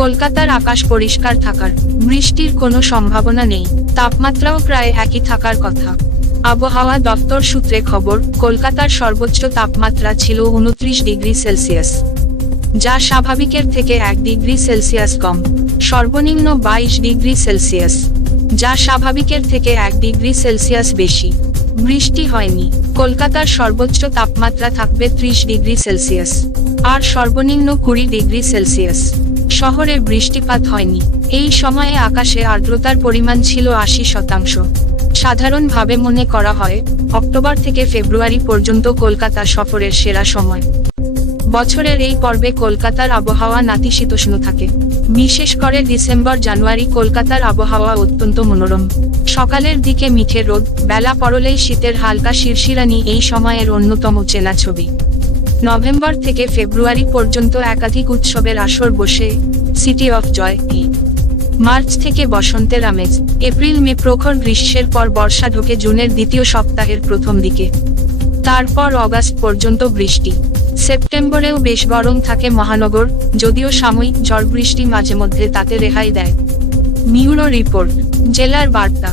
কলকাতার আকাশ পরিষ্কার থাকার, বৃষ্টির কোনো সম্ভাবনা নেই, তাপমাত্রাও প্রায় একই থাকার কথা। আবহাওয়া দপ্তর সূত্রে খবর, কলকাতার সর্বোচ্চ তাপমাত্রা ছিল উনত্রিশ ডিগ্রি সেলসিয়াস, যা স্বাভাবিকের থেকে এক ডিগ্রি সেলসিয়াস কম। সর্বনিম্ন বাইশ ডিগ্রি সেলসিয়াস, যা স্বাভাবিকের থেকে এক ডিগ্রি সেলসিয়াস বেশি। বৃষ্টি হয়নি, কলকাতার সর্বোচ্চ তাপমাত্রা থাকবে ত্রিশ ডিগ্রি সেলসিয়াস, আর সর্বনিম্ন কুড়ি ডিগ্রি সেলসিয়াস। শহরে বৃষ্টিপাত হয়নি। এই সময়ে আকাশে আর্দ্রতার পরিমাণ ছিল আশি শতাংশ। সাধারণভাবে মনে করা হয়, অক্টোবর থেকে ফেব্রুয়ারি পর্যন্ত কলকাতা সফরের সেরা সময়। বছরের এই পর্বে কলকাতার আবহাওয়া নাতিশীতোষ্ণ থাকে। বিশেষ করে ডিসেম্বর, জানুয়ারি কলকাতার আবহাওয়া অত্যন্ত মনোরম। সকালের দিকে মিঠে রোদ, বেলা পরলেই শীতের হালকা শিরশিরানি এই সময়ের অন্যতম চেনা ছবি। নভেম্বর থেকে ফেব্রুয়ারি পর্যন্ত একাধিক উৎসবের আসর বসে, সিটি অফ জয়, মার্চ থেকে বসন্তের আমেজ, এপ্রিল মে প্রখর গ্রীষ্মের পর বর্ষা ঢোকে জুনের দ্বিতীয় সপ্তাহের প্রথম দিকে। তারপর অগাস্ট পর্যন্ত বৃষ্টি। সেপ্টেম্বরেও বেশ গরম থাকে মহানগর, যদিও সাময়িক ঝড় বৃষ্টি মাঝে মধ্যে তাতে রেহাই দেয়। মিউরো রিপোর্ট, জেলার বার্তা।